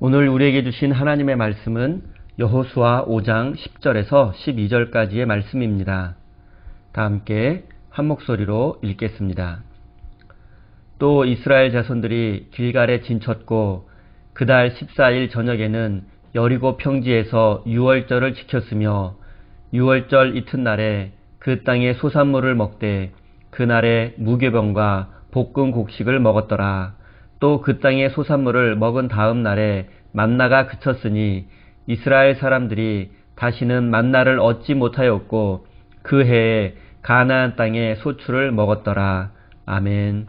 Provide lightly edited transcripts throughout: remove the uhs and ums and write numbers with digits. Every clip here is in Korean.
오늘 우리에게 주신 하나님의 말씀은 여호수아 5장 10절에서 12절까지의 말씀입니다. 다 함께 한 목소리로 읽겠습니다. 또 이스라엘 자손들이 길갈에 진쳤고 그달 14일 저녁에는 여리고 평지에서 유월절을 지켰으며 유월절 이튿날에 그 땅의 소산물을 먹되 그날에 무교병과 볶은 곡식을 먹었더라. 또 그 땅의 소산물을 먹은 다음 날에 만나가 그쳤으니 이스라엘 사람들이 다시는 만나를 얻지 못하였고 그 해에 가나안 땅의 소출을 먹었더라. 아멘.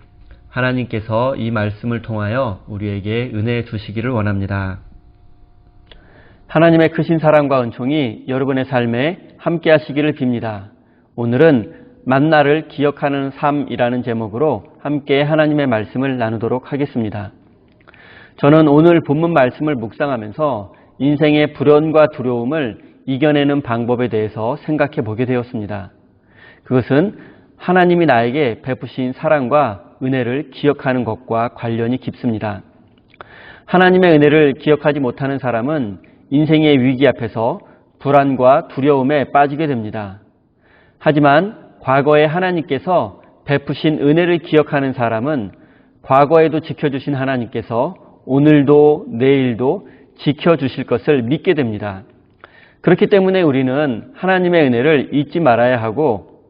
하나님께서 이 말씀을 통하여 우리에게 은혜 주시기를 원합니다. 하나님의 크신 사랑과 은총이 여러분의 삶에 함께 하시기를 빕니다. 오늘은 만나를 기억하는 삶이라는 제목으로 함께 하나님의 말씀을 나누도록 하겠습니다. 저는 오늘 본문 말씀을 묵상하면서 인생의 불안과 두려움을 이겨내는 방법에 대해서 생각해 보게 되었습니다. 그것은 하나님이 나에게 베푸신 사랑과 은혜를 기억하는 것과 관련이 깊습니다. 하나님의 은혜를 기억하지 못하는 사람은 인생의 위기 앞에서 불안과 두려움에 빠지게 됩니다. 하지만 과거에 하나님께서 베푸신 은혜를 기억하는 사람은 과거에도 지켜주신 하나님께서 오늘도 내일도 지켜주실 것을 믿게 됩니다. 그렇기 때문에 우리는 하나님의 은혜를 잊지 말아야 하고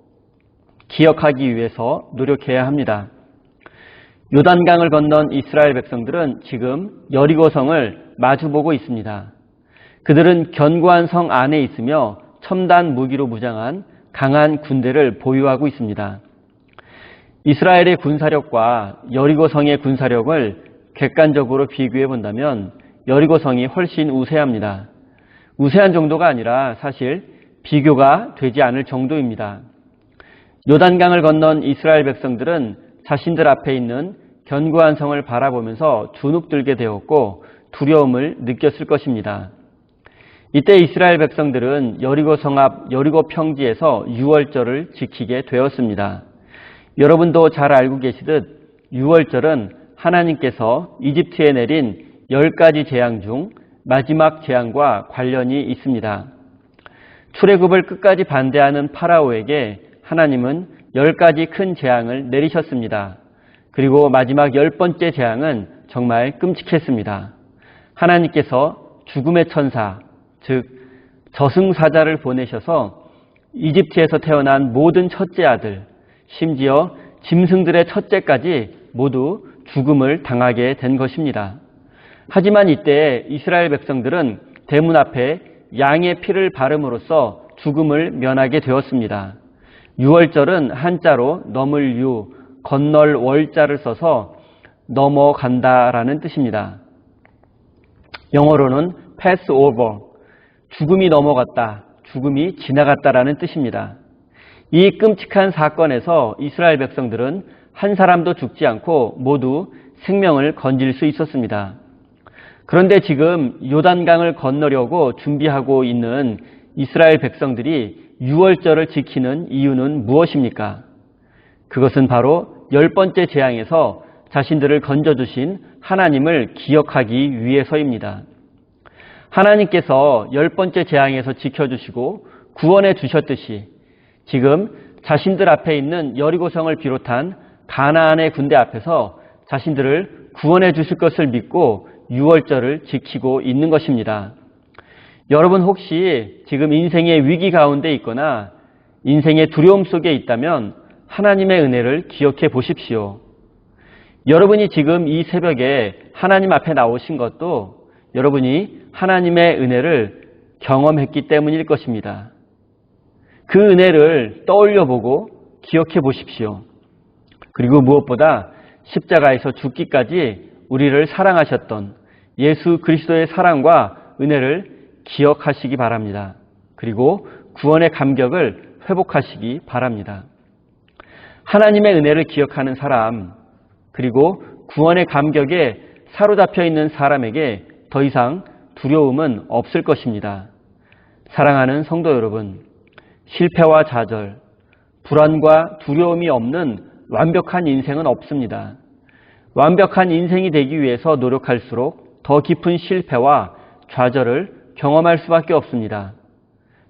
기억하기 위해서 노력해야 합니다. 요단강을 건넌 이스라엘 백성들은 지금 여리고성을 마주보고 있습니다. 그들은 견고한 성 안에 있으며 첨단 무기로 무장한 강한 군대를 보유하고 있습니다. 이스라엘의 군사력과 여리고성의 군사력을 객관적으로 비교해 본다면 여리고성이 훨씬 우세합니다. 우세한 정도가 아니라 사실 비교가 되지 않을 정도입니다. 요단강을 건넌 이스라엘 백성들은 자신들 앞에 있는 견고한 성을 바라보면서 주눅들게 되었고 두려움을 느꼈을 것입니다. 이때 이스라엘 백성들은 여리고성 앞 여리고 평지에서 유월절을 지키게 되었습니다. 여러분도 잘 알고 계시듯 유월절은 하나님께서 이집트에 내린 10가지 재앙 중 마지막 재앙과 관련이 있습니다. 출애굽을 끝까지 반대하는 파라오에게 하나님은 10가지 큰 재앙을 내리셨습니다. 그리고 마지막 10번째 재앙은 정말 끔찍했습니다. 하나님께서 죽음의 천사, 즉 저승사자를 보내셔서 이집트에서 태어난 모든 첫째 아들, 심지어 짐승들의 첫째까지 모두 죽음을 당하게 된 것입니다. 하지만 이때 이스라엘 백성들은 대문 앞에 양의 피를 바름으로써 죽음을 면하게 되었습니다. 유월절은 한자로 넘을 유, 건널 월자를 써서 넘어간다라는 뜻입니다. 영어로는 pass over, 죽음이 넘어갔다, 죽음이 지나갔다라는 뜻입니다. 이 끔찍한 사건에서 이스라엘 백성들은 한 사람도 죽지 않고 모두 생명을 건질 수 있었습니다. 그런데 지금 요단강을 건너려고 준비하고 있는 이스라엘 백성들이 유월절을 지키는 이유는 무엇입니까? 그것은 바로 10번째 재앙에서 자신들을 건져주신 하나님을 기억하기 위해서입니다. 하나님께서 10번째 재앙에서 지켜주시고 구원해 주셨듯이 지금 자신들 앞에 있는 여리고성을 비롯한 가나안의 군대 앞에서 자신들을 구원해 주실 것을 믿고 유월절을 지키고 있는 것입니다. 여러분 혹시 지금 인생의 위기 가운데 있거나 인생의 두려움 속에 있다면 하나님의 은혜를 기억해 보십시오. 여러분이 지금 이 새벽에 하나님 앞에 나오신 것도 여러분이 하나님의 은혜를 경험했기 때문일 것입니다. 그 은혜를 떠올려 보고 기억해 보십시오. 그리고 무엇보다 십자가에서 죽기까지 우리를 사랑하셨던 예수 그리스도의 사랑과 은혜를 기억하시기 바랍니다. 그리고 구원의 감격을 회복하시기 바랍니다. 하나님의 은혜를 기억하는 사람, 그리고 구원의 감격에 사로잡혀 있는 사람에게 더 이상 두려움은 없을 것입니다. 사랑하는 성도 여러분, 실패와 좌절, 불안과 두려움이 없는 완벽한 인생은 없습니다. 완벽한 인생이 되기 위해서 노력할수록 더 깊은 실패와 좌절을 경험할 수밖에 없습니다.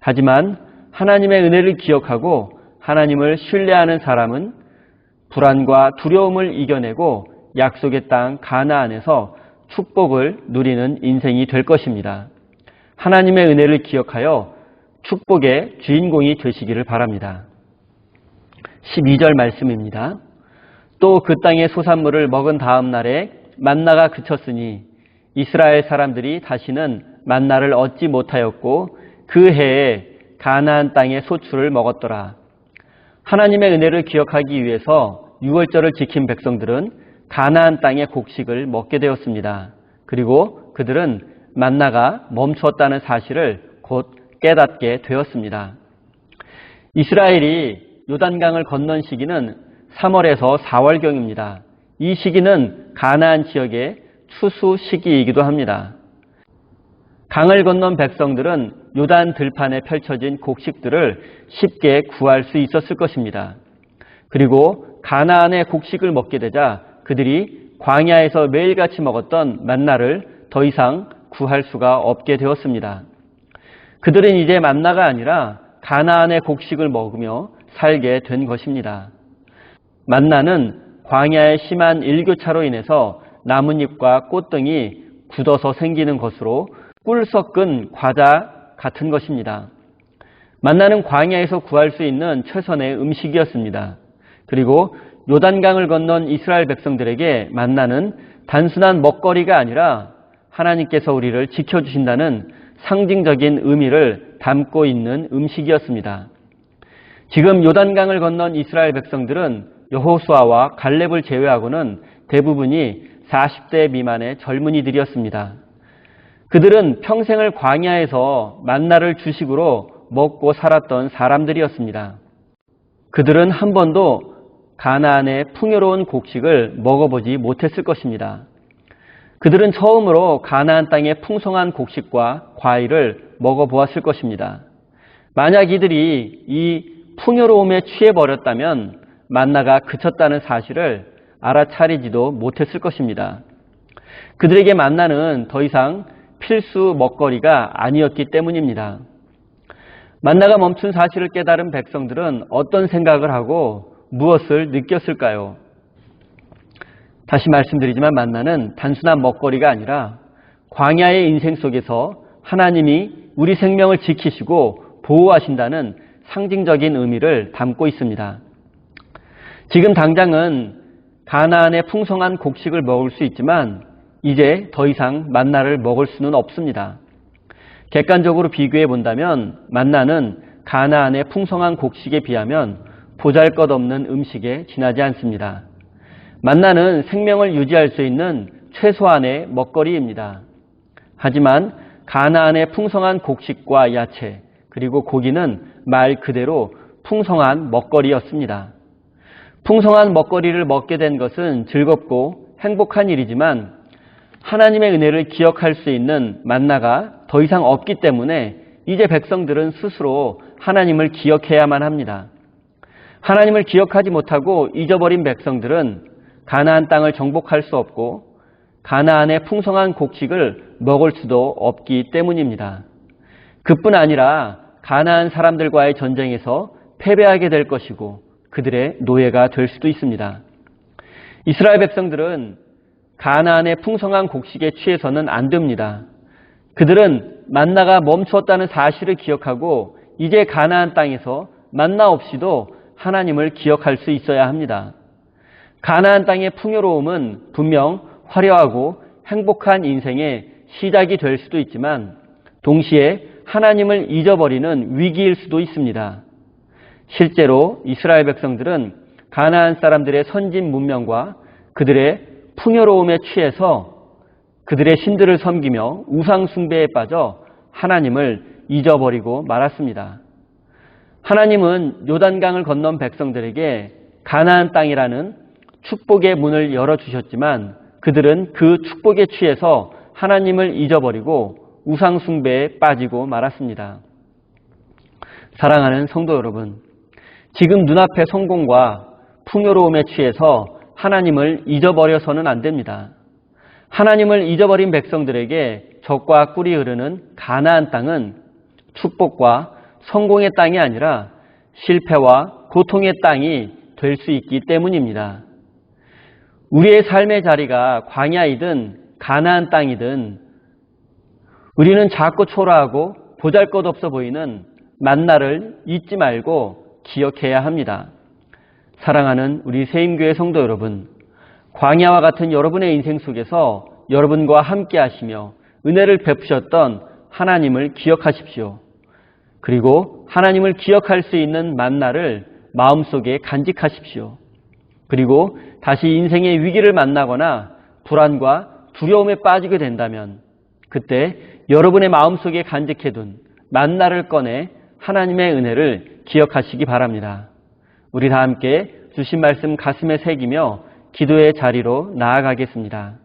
하지만 하나님의 은혜를 기억하고 하나님을 신뢰하는 사람은 불안과 두려움을 이겨내고 약속의 땅 가나안에서 축복을 누리는 인생이 될 것입니다. 하나님의 은혜를 기억하여 축복의 주인공이 되시기를 바랍니다. 12절 말씀입니다. 또 그 땅의 소산물을 먹은 다음 날에 만나가 그쳤으니 이스라엘 사람들이 다시는 만나를 얻지 못하였고 그 해에 가나안 땅의 소출을 먹었더라. 하나님의 은혜를 기억하기 위해서 유월절을 지킨 백성들은 가나안 땅의 곡식을 먹게 되었습니다. 그리고 그들은 만나가 멈추었다는 사실을 곧 깨닫게 되었습니다. 이스라엘이 요단강을 건넌 시기는 3월에서 4월경입니다. 이 시기는 가나안 지역의 추수 시기이기도 합니다. 강을 건넌 백성들은 요단 들판에 펼쳐진 곡식들을 쉽게 구할 수 있었을 것입니다. 그리고 가나안의 곡식을 먹게 되자 그들이 광야에서 매일같이 먹었던 만나를 더 이상 구할 수가 없게 되었습니다. 그들은 이제 만나가 아니라 가나안의 곡식을 먹으며 살게 된 것입니다. 만나는 광야의 심한 일교차로 인해서 나뭇잎과 꽃 등이 굳어서 생기는 것으로 꿀 섞은 과자 같은 것입니다. 만나는 광야에서 구할 수 있는 최선의 음식이었습니다. 그리고 요단강을 건넌 이스라엘 백성들에게 만나는 단순한 먹거리가 아니라 하나님께서 우리를 지켜주신다는 상징적인 의미를 담고 있는 음식이었습니다. 지금 요단강을 건넌 이스라엘 백성들은 여호수아와 갈렙을 제외하고는 대부분이 40대 미만의 젊은이들이었습니다. 그들은 평생을 광야에서 만나를 주식으로 먹고 살았던 사람들이었습니다. 그들은 한 번도 가나안의 풍요로운 곡식을 먹어보지 못했을 것입니다. 그들은 처음으로 가나안 땅의 풍성한 곡식과 과일을 먹어보았을 것입니다. 만약 이들이 이 풍요로움에 취해버렸다면 만나가 그쳤다는 사실을 알아차리지도 못했을 것입니다. 그들에게 만나는 더 이상 필수 먹거리가 아니었기 때문입니다. 만나가 멈춘 사실을 깨달은 백성들은 어떤 생각을 하고 무엇을 느꼈을까요? 다시 말씀드리지만 만나는 단순한 먹거리가 아니라 광야의 인생 속에서 하나님이 우리 생명을 지키시고 보호하신다는 상징적인 의미를 담고 있습니다. 지금 당장은 가나안의 풍성한 곡식을 먹을 수 있지만 이제 더 이상 만나를 먹을 수는 없습니다. 객관적으로 비교해 본다면 만나는 가나안의 풍성한 곡식에 비하면 보잘것없는 음식에 지나지 않습니다. 만나는 생명을 유지할 수 있는 최소한의 먹거리입니다. 하지만 가나안의 풍성한 곡식과 야채 그리고 고기는 말 그대로 풍성한 먹거리였습니다. 풍성한 먹거리를 먹게 된 것은 즐겁고 행복한 일이지만 하나님의 은혜를 기억할 수 있는 만나가 더 이상 없기 때문에 이제 백성들은 스스로 하나님을 기억해야만 합니다. 하나님을 기억하지 못하고 잊어버린 백성들은 가나안 땅을 정복할 수 없고 가나안의 풍성한 곡식을 먹을 수도 없기 때문입니다. 그뿐 아니라 가나안 사람들과의 전쟁에서 패배하게 될 것이고 그들의 노예가 될 수도 있습니다. 이스라엘 백성들은 가나안의 풍성한 곡식에 취해서는 안 됩니다. 그들은 만나가 멈추었다는 사실을 기억하고 이제 가나안 땅에서 만나 없이도 하나님을 기억할 수 있어야 합니다. 가나안 땅의 풍요로움은 분명 화려하고 행복한 인생의 시작이 될 수도 있지만 동시에 하나님을 잊어버리는 위기일 수도 있습니다. 실제로 이스라엘 백성들은 가나안 사람들의 선진 문명과 그들의 풍요로움에 취해서 그들의 신들을 섬기며 우상 숭배에 빠져 하나님을 잊어버리고 말았습니다. 하나님은 요단강을 건넌 백성들에게 가나안 땅이라는 축복의 문을 열어주셨지만 그들은 그 축복에 취해서 하나님을 잊어버리고 우상 숭배에 빠지고 말았습니다. 사랑하는 성도 여러분, 지금 눈앞의 성공과 풍요로움에 취해서 하나님을 잊어버려서는 안 됩니다. 하나님을 잊어버린 백성들에게 젖과 꿀이 흐르는 가나안 땅은 축복과 성공의 땅이 아니라 실패와 고통의 땅이 될 수 있기 때문입니다. 우리의 삶의 자리가 광야이든 가나안 땅이든 우리는 작고 초라하고 보잘것없어 보이는 만나를 잊지 말고 기억해야 합니다. 사랑하는 우리 세임교회 성도 여러분, 광야와 같은 여러분의 인생 속에서 여러분과 함께 하시며 은혜를 베푸셨던 하나님을 기억하십시오. 그리고 하나님을 기억할 수 있는 만나를 마음속에 간직하십시오. 그리고 다시 인생의 위기를 만나거나 불안과 두려움에 빠지게 된다면 그때 여러분의 마음속에 간직해둔 만나를 꺼내 하나님의 은혜를 기억하시기 바랍니다. 우리 다 함께 주신 말씀 가슴에 새기며 기도의 자리로 나아가겠습니다.